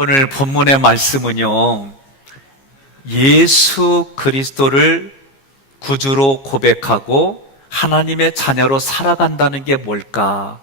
오늘 본문의 말씀은요, 예수 그리스도를 구주로 고백하고 하나님의 자녀로 살아간다는 게 뭘까?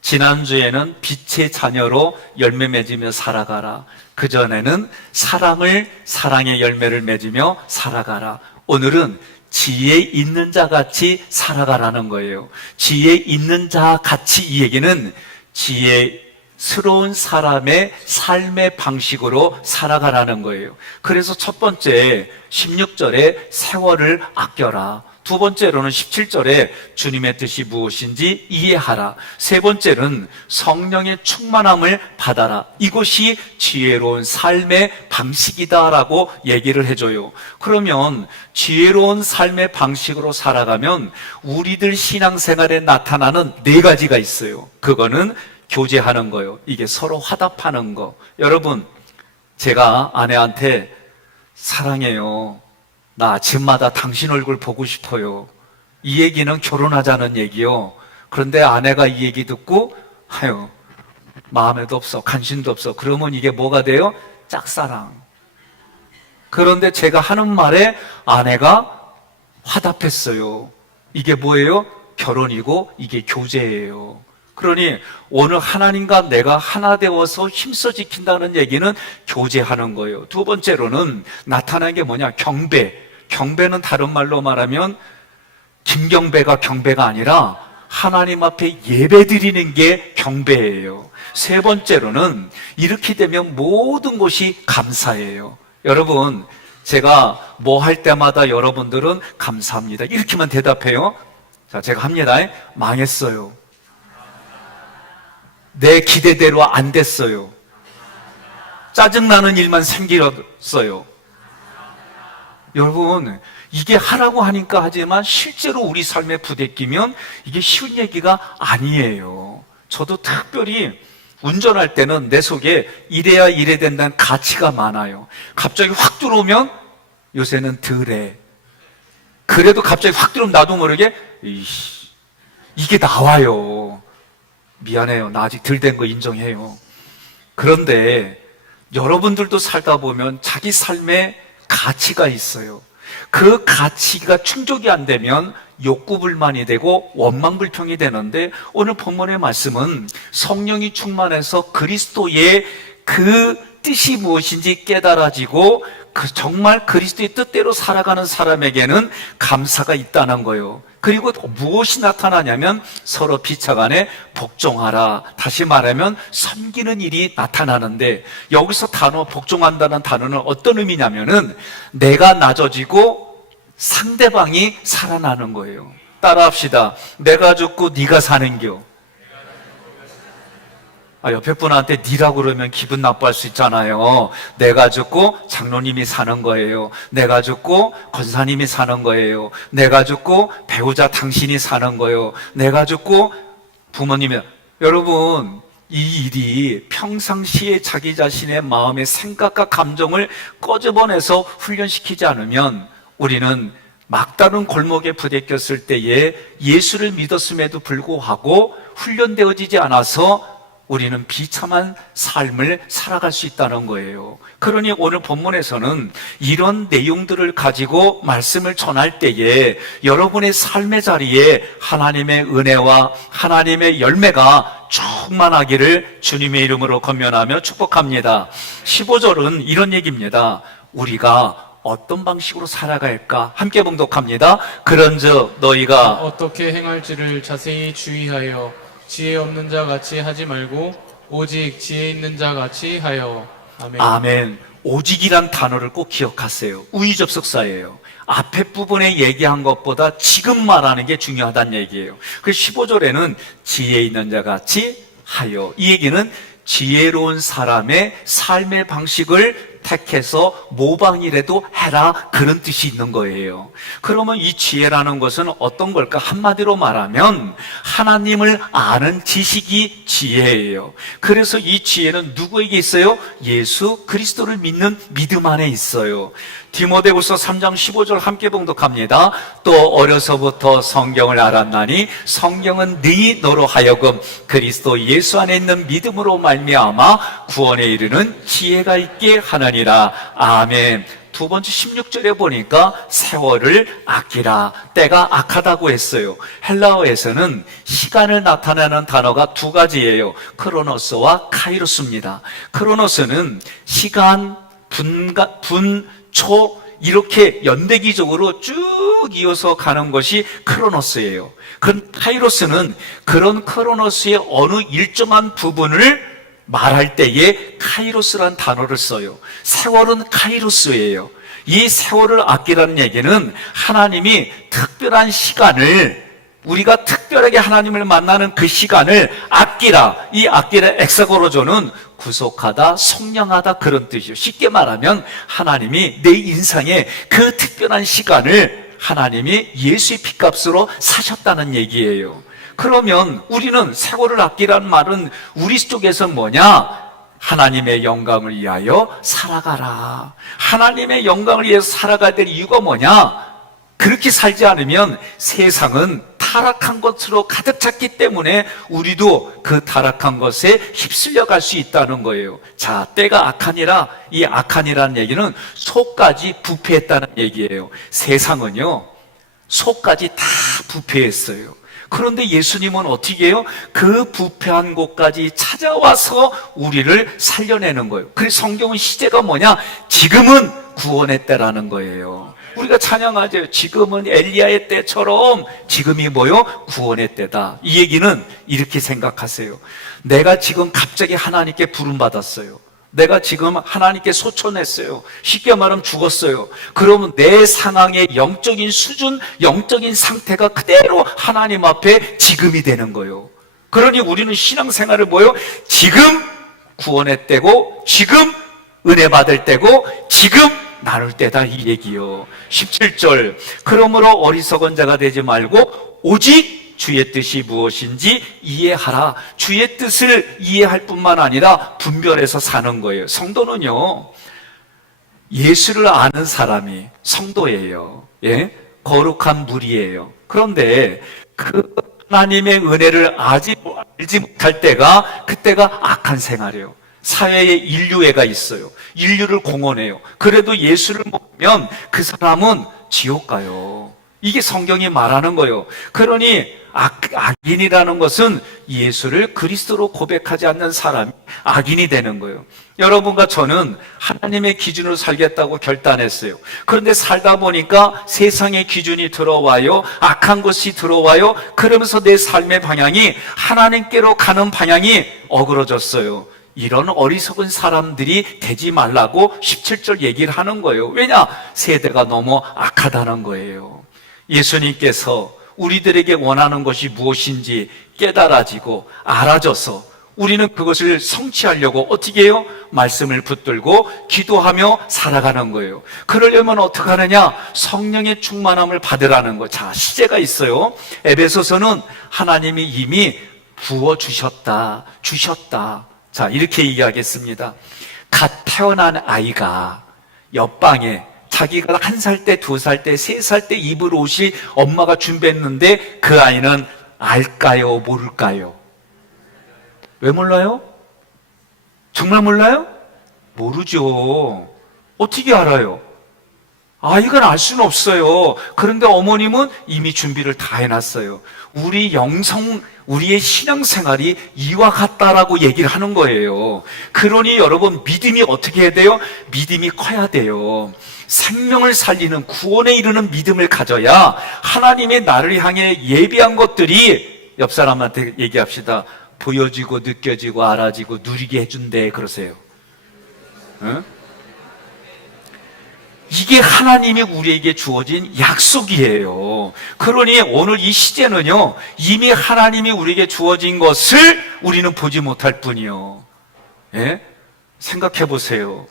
지난주에는 빛의 자녀로 열매 맺으며 살아가라. 그전에는 사랑의 열매를 맺으며 살아가라. 오늘은 지혜 있는 자 같이 살아가라는 거예요. 지혜 있는 자 같이, 이 얘기는 지혜스러운 사람의 삶의 방식으로 살아가라는 거예요. 그래서 첫 번째 16절에 세월을 아껴라. 두 번째로는 17절에 주님의 뜻이 무엇인지 이해하라. 세 번째는 성령의 충만함을 받아라. 이것이 지혜로운 삶의 방식이다라고 얘기를 해줘요. 그러면 지혜로운 삶의 방식으로 살아가면 우리들 신앙생활에 나타나는 네 가지가 있어요. 그거는 교제하는 거예요. 이게 서로 화답하는 거. 여러분, 제가 아내한테 사랑해요, 나 아침마다 당신 얼굴 보고 싶어요, 이 얘기는 결혼하자는 얘기요. 그런데 아내가 이 얘기 듣고 아유, 마음에도 없어, 관심도 없어. 그러면 이게 뭐가 돼요? 짝사랑. 그런데 제가 하는 말에 아내가 화답했어요. 이게 뭐예요? 결혼이고 이게 교제예요. 그러니 오늘 하나님과 내가 하나 되어서 힘써 지킨다는 얘기는 교제하는 거예요. 두 번째로는 나타나는 게 뭐냐? 경배. 경배는 다른 말로 말하면 김경배가 경배가 아니라 하나님 앞에 예배 드리는 게 경배예요. 세 번째로는 이렇게 되면 모든 것이 감사예요. 여러분, 제가 뭐 할 때마다 여러분들은 감사합니다, 이렇게만 대답해요. 자, 제가 합니다. 망했어요. 내 기대대로 안 됐어요. 짜증나는 일만 생겼어요. 여러분, 이게 하라고 하니까 하지만 실제로 우리 삶에 부대끼면 이게 쉬운 얘기가 아니에요. 저도 특별히 운전할 때는 내 속에 이래야 이래 된다는 가치가 많아요. 갑자기 확 들어오면 요새는 덜해. 그래도 갑자기 확 들어오면 나도 모르게 이게 나와요. 미안해요, 나 아직 덜 된 거 인정해요. 그런데 여러분들도 살다 보면 자기 삶에 가치가 있어요. 그 가치가 충족이 안 되면 욕구불만이 되고 원망불평이 되는데, 오늘 본문의 말씀은 성령이 충만해서 그리스도의 그 뜻이 무엇인지 깨달아지고 정말 그리스도의 뜻대로 살아가는 사람에게는 감사가 있다는 거예요. 그리고 무엇이 나타나냐면 서로 비차간에 복종하라. 다시 말하면 섬기는 일이 나타나는데, 여기서 복종한다는 단어는 어떤 의미냐면은 내가 낮아지고 상대방이 살아나는 거예요. 따라합시다. 내가 죽고 네가 사는겨. 옆에 분한테 니라고 그러면 기분 나빠할 수 있잖아요. 내가 죽고 장로님이 사는 거예요. 내가 죽고 권사님이 사는 거예요. 내가 죽고 배우자 당신이 사는 거예요. 내가 죽고 부모님이. 여러분, 이 일이 평상시에 자기 자신의 마음의 생각과 감정을 꺼져보내서 훈련시키지 않으면 우리는 막다른 골목에 부대꼈을 때에 예수를 믿었음에도 불구하고 훈련되어지지 않아서 우리는 비참한 삶을 살아갈 수 있다는 거예요. 그러니 오늘 본문에서는 이런 내용들을 가지고 말씀을 전할 때에 여러분의 삶의 자리에 하나님의 은혜와 하나님의 열매가 충만하기를 주님의 이름으로 권면하며 축복합니다. 15절은 이런 얘기입니다. 우리가 어떤 방식으로 살아갈까? 함께 봉독합니다. 그런즉 너희가 어떻게 행할지를 자세히 주의하여 지혜 없는 자 같이 하지 말고 오직 지혜 있는 자 같이 하여. 아멘. 아멘. 오직이란 단어를 꼭 기억하세요. 우의접속사예요. 앞에 부분에 얘기한 것보다 지금 말하는 게 중요하다는 얘기예요. 그래서 15절에는 지혜 있는 자 같이 하여. 이 얘기는 지혜로운 사람의 삶의 방식을 택해서 모방이라도 해라, 그런 뜻이 있는 거예요. 그러면 이 지혜라는 것은 어떤 걸까? 한마디로 말하면 하나님을 아는 지식이 지혜예요. 그래서 이 지혜는 누구에게 있어요? 예수 그리스도를 믿는 믿음 안에 있어요. 디모데후서 3장 15절 함께 봉독합니다. 또 어려서부터 성경을 알았나니 성경은 능히 너로 하여금 그리스도 예수 안에 있는 믿음으로 말미암아 구원에 이르는 지혜가 있게 하느니라. 아멘. 두 번째 16절에 보니까 세월을 아끼라, 때가 악하다고 했어요. 헬라어에서는 시간을 나타내는 단어가 두 가지예요. 크로노스와 카이로스입니다. 크로노스는 시간, 분, 초, 이렇게 연대기적으로 쭉 이어서 가는 것이 크로노스예요. 그런 카이로스는 그런 크로노스의 어느 일정한 부분을 말할 때에 카이로스란 단어를 써요. 세월은 카이로스예요. 이 세월을 아끼라는 얘기는 하나님이 특별한 시간을, 우리가 특별하게 하나님을 만나는 그 시간을 아끼라. 이 아끼라 엑사고로조는 구속하다, 성령하다, 그런 뜻이에요. 쉽게 말하면 하나님이 내 인생에 그 특별한 시간을 하나님이 예수의 피값으로 사셨다는 얘기예요. 그러면 우리는 세월을 아끼라는 말은 우리 쪽에서 뭐냐? 하나님의 영광을 위하여 살아가라. 하나님의 영광을 위해서 살아가야 될 이유가 뭐냐? 그렇게 살지 않으면 세상은 타락한 것으로 가득 찼기 때문에 우리도 그 타락한 것에 휩쓸려 갈 수 있다는 거예요. 자, 때가 악하니라. 이 악하니라는 얘기는 속까지 부패했다는 얘기예요. 세상은요, 속까지 다 부패했어요. 그런데 예수님은 어떻게 해요? 그 부패한 곳까지 찾아와서 우리를 살려내는 거예요. 그래서 성경은 시제가 뭐냐? 지금은 구원의 때라는 거예요. 우리가 찬양하죠. 지금은 엘리야의 때처럼, 지금이 뭐요? 구원의 때다. 이 얘기는 이렇게 생각하세요. 내가 지금 갑자기 하나님께 부름받았어요. 내가 지금 하나님께 소천했어요. 쉽게 말하면 죽었어요. 그러면 내 상황의 영적인 수준, 영적인 상태가 그대로 하나님 앞에 지금이 되는 거예요. 그러니 우리는 신앙생활을 뭐예요? 지금 구원의 때고, 지금 은혜 받을 때고, 지금 나눌 때다, 이 얘기요. 17절. 그러므로 어리석은 자가 되지 말고 오직 주의 뜻이 무엇인지 이해하라. 주의 뜻을 이해할 뿐만 아니라 분별해서 사는 거예요. 성도는요, 예수를 아는 사람이 성도예요. 예? 거룩한 무리예요. 그런데 그 하나님의 은혜를 알지 못할 때가, 그때가 악한 생활이에요. 사회에 인류애가 있어요. 인류를 공언해요. 그래도 예수를 모르면 그 사람은 지옥 가요. 이게 성경이 말하는 거예요. 그러니 악인이라는 것은 예수를 그리스도로 고백하지 않는 사람이 악인이 되는 거예요. 여러분과 저는 하나님의 기준으로 살겠다고 결단했어요. 그런데 살다 보니까 세상의 기준이 들어와요. 악한 것이 들어와요. 그러면서 내 삶의 방향이, 하나님께로 가는 방향이 어그러졌어요. 이런 어리석은 사람들이 되지 말라고 17절 얘기를 하는 거예요. 왜냐? 세대가 너무 악하다는 거예요. 예수님께서 우리들에게 원하는 것이 무엇인지 깨달아지고 알아져서 우리는 그것을 성취하려고 어떻게 해요? 말씀을 붙들고 기도하며 살아가는 거예요. 그러려면 어떻게 하느냐? 성령의 충만함을 받으라는 거. 자, 시제가 있어요. 에베소서는 하나님이 이미 부어주셨다, 주셨다. 자, 이렇게 얘기하겠습니다. 갓 태어난 아이가 옆방에 자기가 1살 때, 2살 때, 3살 때 입을 옷이 엄마가 준비했는데 그 아이는 알까요? 모를까요? 왜 몰라요? 정말 몰라요? 모르죠. 어떻게 알아요? 이건 알 수는 없어요. 그런데 어머님은 이미 준비를 다 해놨어요. 우리 우리의 신앙생활이 이와 같다라고 얘기를 하는 거예요. 그러니 여러분, 믿음이 어떻게 해야 돼요? 믿음이 커야 돼요. 생명을 살리는, 구원에 이르는 믿음을 가져야 하나님의 나를 향해 예비한 것들이, 옆 사람한테 얘기합시다. 보여지고 느껴지고 알아지고 누리게 해준대, 그러세요. 응? 이게 하나님이 우리에게 주어진 약속이에요. 그러니 오늘 이 시제는요, 이미 하나님이 우리에게 주어진 것을 우리는 보지 못할 뿐이요. 예? 생각해 보세요.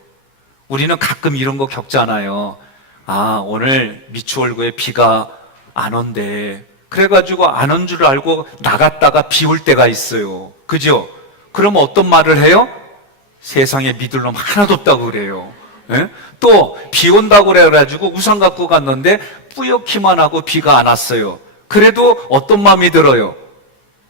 우리는 가끔 이런 거 겪잖아요. 아, 오늘 미추홀구에 비가 안 온대. 그래가지고 안 온 줄 알고 나갔다가 비 올 때가 있어요. 그죠? 그럼 어떤 말을 해요? 세상에 믿을 놈 하나도 없다고 그래요. 예? 또 비 온다고 그래가지고 우산 갖고 갔는데 뿌옇기만 하고 비가 안 왔어요. 그래도 어떤 마음이 들어요?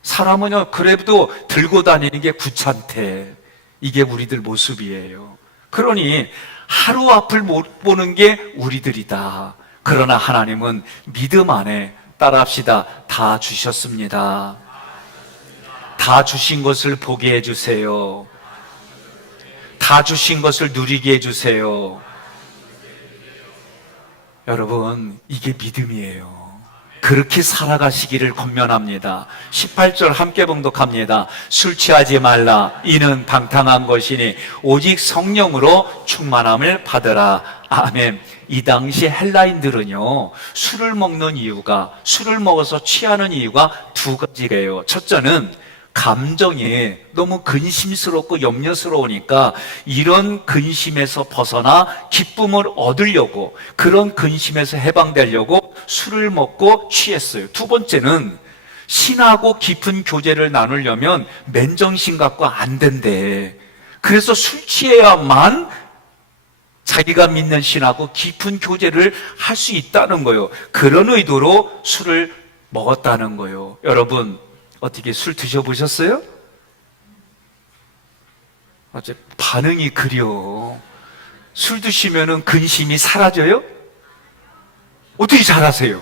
사람은요, 그래도 들고 다니는 게 귀찮대. 이게 우리들 모습이에요. 그러니 하루 앞을 못 보는 게 우리들이다. 그러나 하나님은 믿음 안에 따라합시다. 다 주셨습니다. 다 주신 것을 보게 해주세요. 다 주신 것을 누리게 해주세요. 여러분, 이게 믿음이에요. 그렇게 살아가시기를 권면합니다. 18절 함께 봉독합니다. 술 취하지 말라. 이는 방탕한 것이니 오직 성령으로 충만함을 받으라. 아멘. 이 당시 헬라인들은요, 술을 먹는 이유가, 술을 먹어서 취하는 이유가 두 가지래요. 첫째는 감정이 너무 근심스럽고 염려스러우니까 이런 근심에서 벗어나 기쁨을 얻으려고, 그런 근심에서 해방되려고 술을 먹고 취했어요. 두 번째는 신하고 깊은 교제를 나누려면 맨정신 갖고 안 된대. 그래서 술 취해야만 자기가 믿는 신하고 깊은 교제를 할 수 있다는 거예요. 그런 의도로 술을 먹었다는 거예요. 여러분, 어떻게 술 드셔보셨어요? 어째 반응이 그려. 술 드시면은 근심이 사라져요? 어떻게 잘하세요?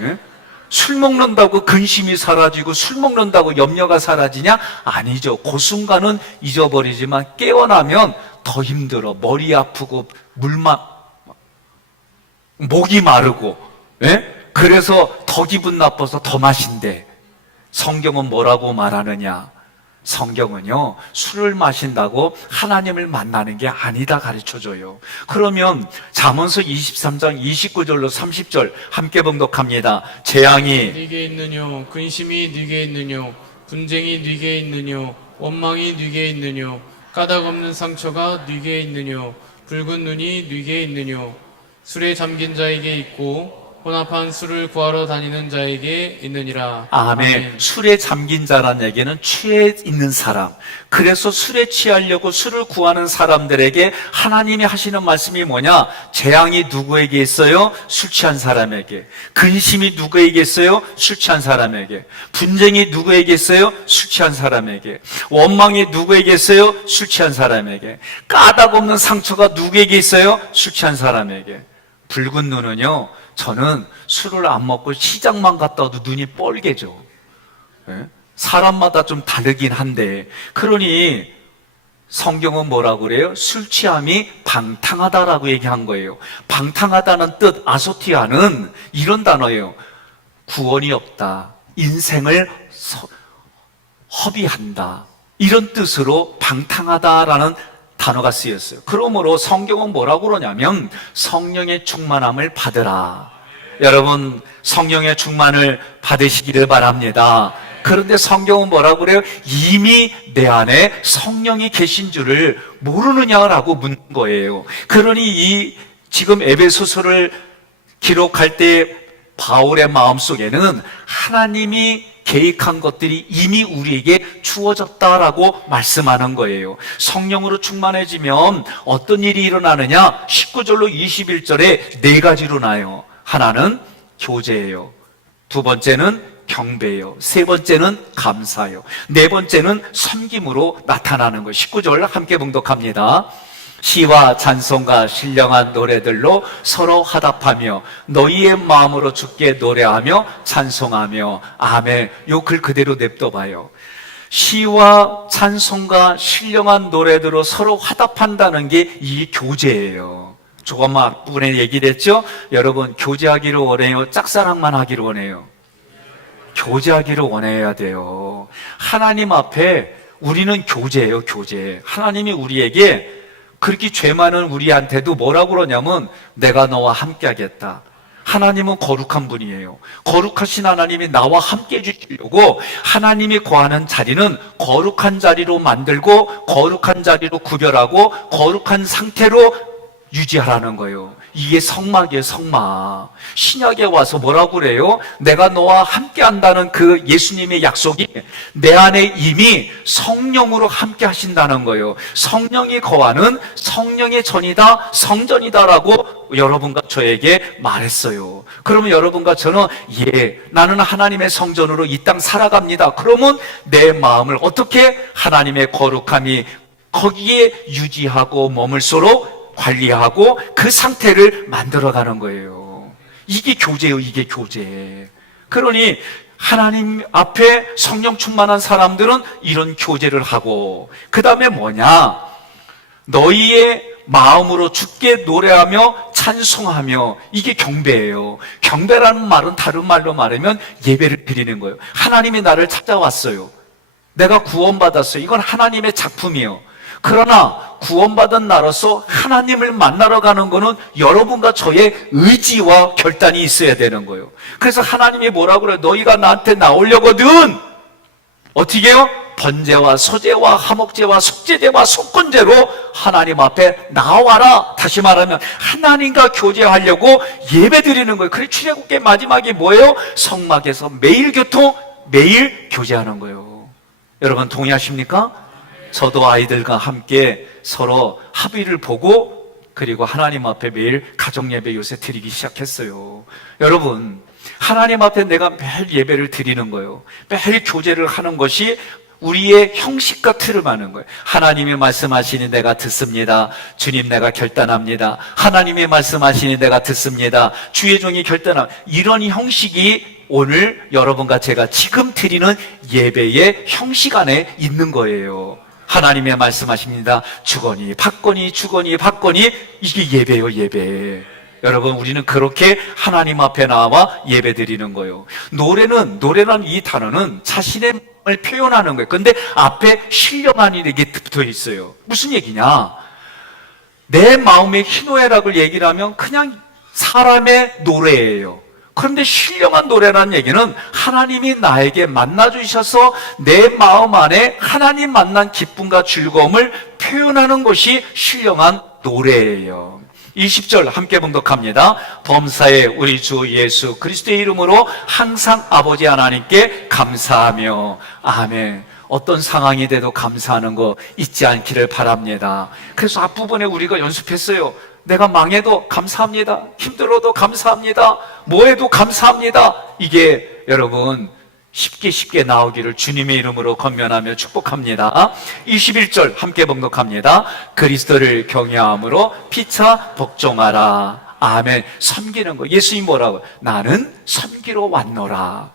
예? 술 먹는다고 근심이 사라지고 술 먹는다고 염려가 사라지냐? 아니죠. 그 순간은 잊어버리지만 깨어나면 더 힘들어. 머리 아프고 목이 마르고, 예? 그래서 더 기분 나빠서 더 마신대. 성경은 뭐라고 말하느냐? 성경은요, 술을 마신다고 하나님을 만나는 게 아니다 가르쳐줘요. 그러면 잠언서 23장 29절로 30절 함께 봉독합니다. 재앙이 네게 있느뇨, 근심이 네게 있느뇨, 분쟁이 네게 있느뇨, 원망이 네게 있느뇨, 까닭 없는 상처가 네게 있느뇨, 붉은 눈이 네게 있느뇨, 술에 잠긴 자에게 있고 혼합한 술을 구하러 다니는 자에게 있느니라. 아멘. 술에 잠긴 자란 얘기는 취해 있는 사람. 그래서 술에 취하려고 술을 구하는 사람들에게 하나님이 하시는 말씀이 뭐냐? 재앙이 누구에게 있어요? 술 취한 사람에게. 근심이 누구에게 있어요? 술 취한 사람에게. 분쟁이 누구에게 있어요? 술 취한 사람에게. 원망이 누구에게 있어요? 술 취한 사람에게. 까닭 없는 상처가 누구에게 있어요? 술 취한 사람에게. 붉은 눈은요, 저는 술을 안 먹고 시장만 갔다 와도 눈이 뻘개져. 예? 사람마다 좀 다르긴 한데, 그러니 성경은 뭐라고 그래요? 술 취함이 방탕하다라고 얘기한 거예요. 방탕하다는 뜻, 아소티아는 이런 단어예요. 구원이 없다. 인생을 허비한다. 이런 뜻으로 방탕하다라는 단어가 쓰였어요. 그러므로 성경은 뭐라고 그러냐면 성령의 충만함을 받으라. 여러분, 성령의 충만을 받으시기를 바랍니다. 그런데 성경은 뭐라고 그래요? 이미 내 안에 성령이 계신 줄을 모르느냐라고 묻는 거예요. 그러니 지금 에베소서를 기록할 때 바울의 마음속에는 하나님이 계획한 것들이 이미 우리에게 주어졌다라고 말씀하는 거예요. 성령으로 충만해지면 어떤 일이 일어나느냐? 19절로 21절에 네 가지로 나요. 하나는 교제예요. 두 번째는 경배예요. 세 번째는 감사예요. 네 번째는 섬김으로 나타나는 거예요. 19절 함께 봉독합니다. 시와 찬송과 신령한 노래들로 서로 화답하며 너희의 마음으로 주께 노래하며 찬송하며. 아멘. 요 글 그대로 냅둬봐요. 시와 찬송과 신령한 노래들로 서로 화답한다는 게 이 교제예요. 조금 앞부분에 얘기를 했죠? 여러분, 교제하기를 원해요? 짝사랑만 하기를 원해요? 교제하기를 원해야 돼요. 하나님 앞에 우리는 교제예요, 교제. 하나님이 우리에게 그렇게 죄 많은 우리한테도 뭐라고 그러냐면 내가 너와 함께 하겠다. 하나님은 거룩한 분이에요. 거룩하신 하나님이 나와 함께 해주시려고 하나님이 거하는 자리는 거룩한 자리로 만들고 거룩한 자리로 구별하고 거룩한 상태로 유지하라는 거예요. 이게 성막이에요, 성막. 신약에 와서 뭐라고 그래요? 내가 너와 함께 한다는 그 예수님의 약속이 내 안에 이미 성령으로 함께 하신다는 거예요. 성령이 거하는 성령의 전이다, 성전이다라고 여러분과 저에게 말했어요. 그러면 여러분과 저는 나는 하나님의 성전으로 이 땅 살아갑니다. 그러면 내 마음을 어떻게 하나님의 거룩함이 거기에 유지하고 머물수록 관리하고 그 상태를 만들어가는 거예요. 이게 교제예요, 이게 교제. 그러니 하나님 앞에 성령 충만한 사람들은 이런 교제를 하고, 그 다음에 뭐냐? 너희의 마음으로 주께 노래하며 찬송하며, 이게 경배예요. 경배라는 말은 다른 말로 말하면 예배를 드리는 거예요. 하나님이 나를 찾아왔어요. 내가 구원받았어요. 이건 하나님의 작품이에요. 그러나 구원받은 나로서 하나님을 만나러 가는 것은 여러분과 저의 의지와 결단이 있어야 되는 거예요. 그래서 하나님이 뭐라고 그래요? 너희가 나한테 나오려거든 어떻게 해요? 번제와 소제와 화목제와 속죄제와 속건제로 하나님 앞에 나와라. 다시 말하면 하나님과 교제하려고 예배 드리는 거예요. 그래, 출애굽기 마지막이 뭐예요? 성막에서 매일 교통, 매일 교제하는 거예요. 여러분 동의하십니까? 저도 아이들과 함께 서로 합의를 보고, 그리고 하나님 앞에 매일 가정예배 요새 드리기 시작했어요. 여러분, 하나님 앞에 내가 매일 예배를 드리는 거예요. 매일 교제를 하는 것이 우리의 형식과 틀을 하는 거예요. 하나님이 말씀하시니 내가 듣습니다. 주님, 내가 결단합니다. 하나님이 말씀하시니 내가 듣습니다. 주의 종이 결단합니다. 이런 형식이 오늘 여러분과 제가 지금 드리는 예배의 형식 안에 있는 거예요. 하나님의 말씀하십니다. 주거니 받거니 주거니 받거니, 이게 예배요, 예배. 여러분, 우리는 그렇게 하나님 앞에 나와 예배 드리는 거예요. 노래라는 이 단어는 자신의 마음을 표현하는 거예요. 근데 앞에 신령한이 이렇게 붙어 있어요. 무슨 얘기냐? 내 마음의 희노애락을 얘기를 하면 그냥 사람의 노래예요. 그런데 신령한 노래라는 얘기는 하나님이 나에게 만나주셔서 내 마음 안에 하나님 만난 기쁨과 즐거움을 표현하는 것이 신령한 노래예요. 20절 함께 봉독합니다. 범사에 우리 주 예수 그리스도의 이름으로 항상 아버지 하나님께 감사하며. 아멘. 어떤 상황이 돼도 감사하는 거 잊지 않기를 바랍니다. 그래서 앞부분에 우리가 연습했어요. 내가 망해도 감사합니다. 힘들어도 감사합니다. 뭐해도 감사합니다. 이게 여러분 쉽게 나오기를 주님의 이름으로 권면하며 축복합니다. 21절 함께 봉독합니다. 그리스도를 경외함으로 피차 복종하라. 아멘. 섬기는 거. 예수님 뭐라고? 나는 섬기러 왔노라.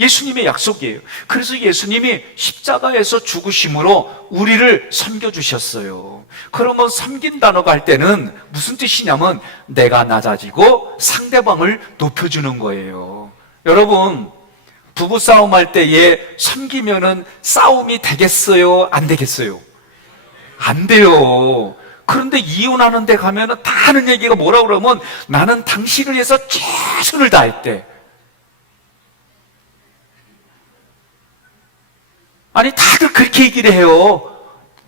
예수님의 약속이에요. 그래서 예수님이 십자가에서 죽으심으로 우리를 섬겨주셨어요. 그러면 섬긴 단어가 할 때는 무슨 뜻이냐면 내가 낮아지고 상대방을 높여주는 거예요. 여러분, 부부싸움 할 때에 섬기면은 싸움이 되겠어요? 안 되겠어요? 안 돼요. 그런데 이혼하는 데 가면은 다 하는 얘기가 뭐라고 그러면 나는 당신을 위해서 최선을 다했대. 아니, 다들 그렇게 얘기를 해요.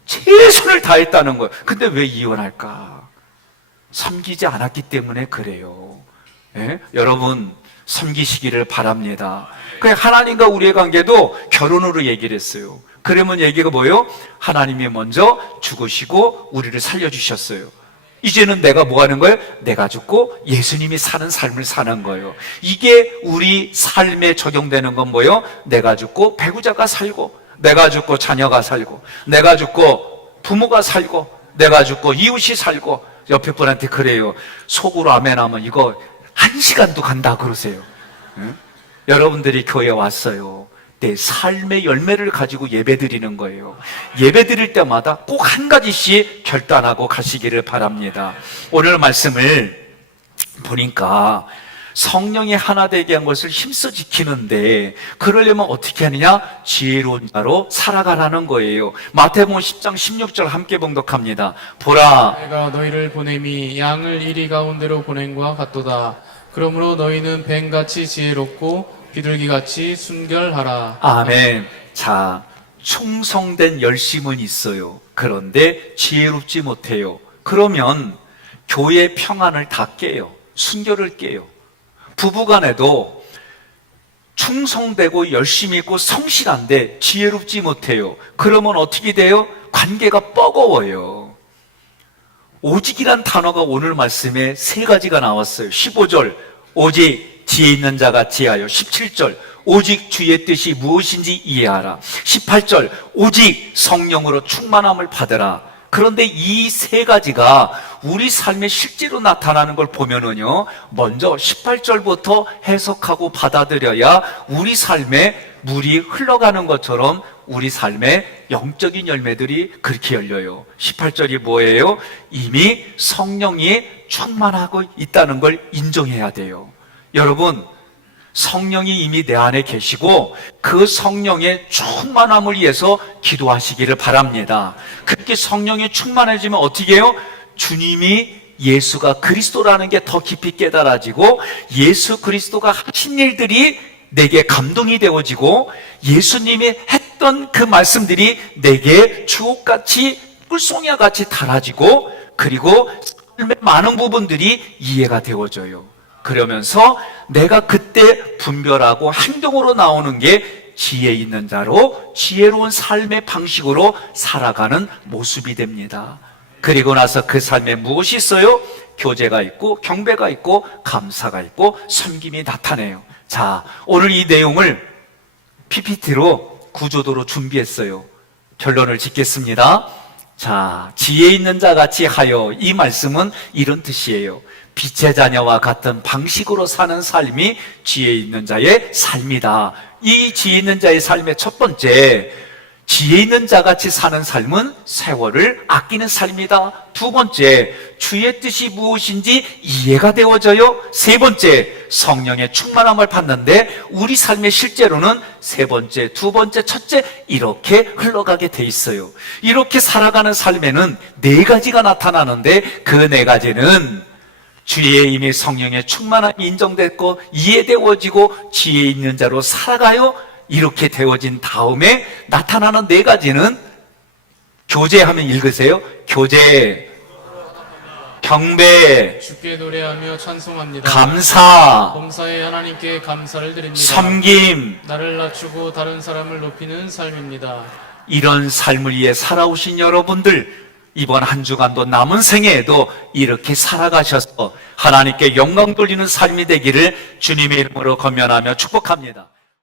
최선을 다했다는 거예요. 근데 왜 이혼할까? 섬기지 않았기 때문에 그래요. 예? 여러분, 섬기시기를 바랍니다. 하나님과 우리의 관계도 결혼으로 얘기를 했어요. 그러면 얘기가 뭐예요? 하나님이 먼저 죽으시고 우리를 살려주셨어요. 이제는 내가 뭐 하는 거예요? 내가 죽고 예수님이 사는 삶을 사는 거예요. 이게 우리 삶에 적용되는 건 뭐예요? 내가 죽고 배우자가 살고, 내가 죽고 자녀가 살고, 내가 죽고 부모가 살고, 내가 죽고 이웃이 살고. 옆에 분한테 그래요. 속으로 아멘하면 이거 1시간도 간다 그러세요. 응? 여러분들이 교회에 왔어요. 내 삶의 열매를 가지고 예배드리는 거예요. 예배드릴 때마다 꼭 한 가지씩 결단하고 가시기를 바랍니다. 오늘 말씀을 보니까 성령이 하나 되게 한 것을 힘써 지키는데, 그러려면 어떻게 하느냐? 지혜로운 자로 살아가라는 거예요. 마태복음 10장 16절 함께 봉독합니다. 보라, 내가 너희를 보냄이 양을 이리 가운데로 보냄과 같도다. 그러므로 너희는 뱀같이 지혜롭고 비둘기같이 순결하라. 아멘. 자, 충성된 열심은 있어요. 그런데 지혜롭지 못해요. 그러면 교회 평안을 다 깨요. 순결을 깨요. 부부간에도 충성되고 열심히 있고 성실한데 지혜롭지 못해요. 그러면 어떻게 돼요? 관계가 뻐거워요. 오직이란 단어가 오늘 말씀에 세 가지가 나왔어요. 15절 오직 지혜 있는 자가 지혜하여, 17절 오직 주의 뜻이 무엇인지 이해하라, 18절 오직 성령으로 충만함을 받으라. 그런데 이 세 가지가 우리 삶에 실제로 나타나는 걸 보면은요, 먼저 18절부터 해석하고 받아들여야 우리 삶에 물이 흘러가는 것처럼 우리 삶에 영적인 열매들이 그렇게 열려요. 18절이 뭐예요? 이미 성령이 충만하고 있다는 걸 인정해야 돼요. 여러분, 성령이 이미 내 안에 계시고 그 성령의 충만함을 위해서 기도하시기를 바랍니다. 그렇게 성령이 충만해지면 어떻게 해요? 주님이 예수가 그리스도라는 게 더 깊이 깨달아지고 예수 그리스도가 하신 일들이 내게 감동이 되어지고 예수님이 했던 그 말씀들이 내게 주옥같이 꿀송이와같이 달아지고 그리고 삶의 많은 부분들이 이해가 되어져요. 그러면서 내가 그때 분별하고 행동으로 나오는 게 지혜 있는 자로 지혜로운 삶의 방식으로 살아가는 모습이 됩니다. 그리고 나서 그 삶에 무엇이 있어요? 교제가 있고 경배가 있고 감사가 있고 섬김이 나타나요. 자, 오늘 이 내용을 PPT로 구조도로 준비했어요. 결론을 짓겠습니다. 자, 지혜 있는 자 같이 하여, 이 말씀은 이런 뜻이에요. 빛의 자녀와 같은 방식으로 사는 삶이 지혜 있는 자의 삶이다. 이 지혜 있는 자의 삶의 첫 번째, 지혜 있는 자같이 사는 삶은 세월을 아끼는 삶이다. 두 번째, 주의 뜻이 무엇인지 이해가 되어져요. 세 번째, 성령의 충만함을 받는데 우리 삶의 실제로는 세 번째, 두 번째, 첫째 이렇게 흘러가게 돼 있어요. 이렇게 살아가는 삶에는 네 가지가 나타나는데 그 네 가지는 주의 이미 성령의 충만함이 인정됐고 이해되어지고 지혜 있는 자로 살아가요. 이렇게 되어진 다음에 나타나는 네 가지는 교제하면 읽으세요. 교제, 경배, 주께 노래하며 찬송합니다. 감사, 범사에 하나님께 감사를 드립니다. 섬김, 나를 낮추고 다른 사람을 높이는 삶입니다. 이런 삶을 위해 살아오신 여러분들, 이번 한 주간도 남은 생애에도 이렇게 살아가셔서 하나님께 영광 돌리는 삶이 되기를 주님의 이름으로 권면하며 축복합니다.